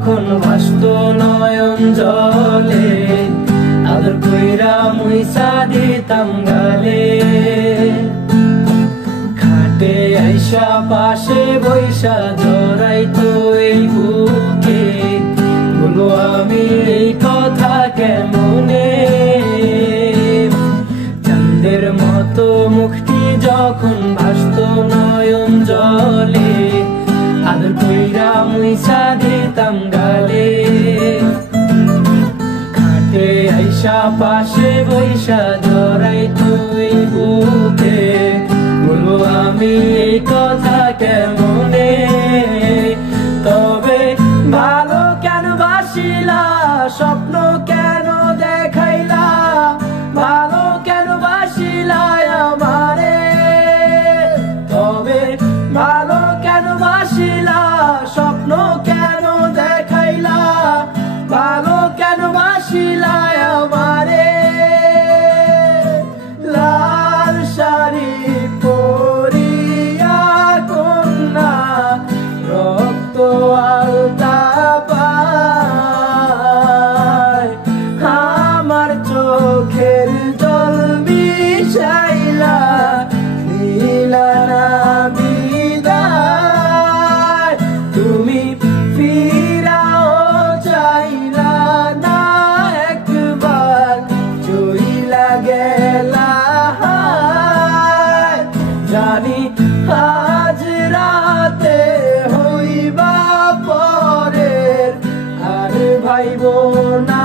যখন ভাসত নয়ন জলে আদর কইরা মুইসা দিতাম গালে খাটে আইসা পাশে বৈশা জড়াইতো এই বুকে বলো আমি এই কথা কেমনে চাঁদের মতো মুখটি যখন ভাসত নয়ন জলে আদর কইরা মুইসা দিতাম গালে খাটে আইসা পাশে বৈশা জড়াইতো এই বুকে বলো আমি এই কথা কেমনে তবে ভালো কেন বাসিলা স্বপ্ন কেন দেখাইলা ভালো কেন বাসিলা আমারে তবে ভালো কেন বাসিলা স্বপ্ন কেন দেখাইলা ভালো কেন বাসিলা আমারে লাল শাড়ি পরিয়া কন্যা রক্ত আলতা পায় আমার চোখের জল মিশাইলা নীলা না বিদায় তুমি ফিরাও চাইলা না একবার চইলা গেলা জানি আজ রাতে হইবা পরের আর ভাইব না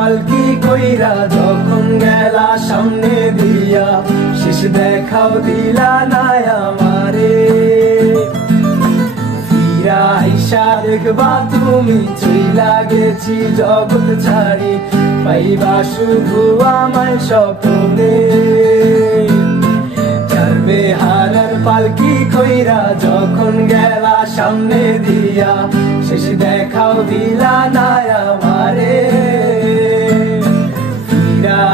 পালকি কইরা যখন গেলা সামনে দিয়া শেষ দেখাও দিলা না আমারে ফিরা আইসা দেখবা তুমি চইলা গেছি জগৎ ছাড়ি পাইবা শুধু আমায় স্বপ্নে চারবে হারার পালকি কইরা যখন গেলা সামনে দিয়া শেষ দেখাও দিলা না আমারে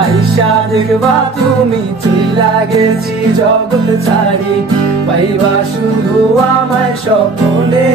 আইসা দেখবা তুমি চইলা গেছি জগৎ ছাড়ি পাইবা শুধু আমায় স্বপ্নে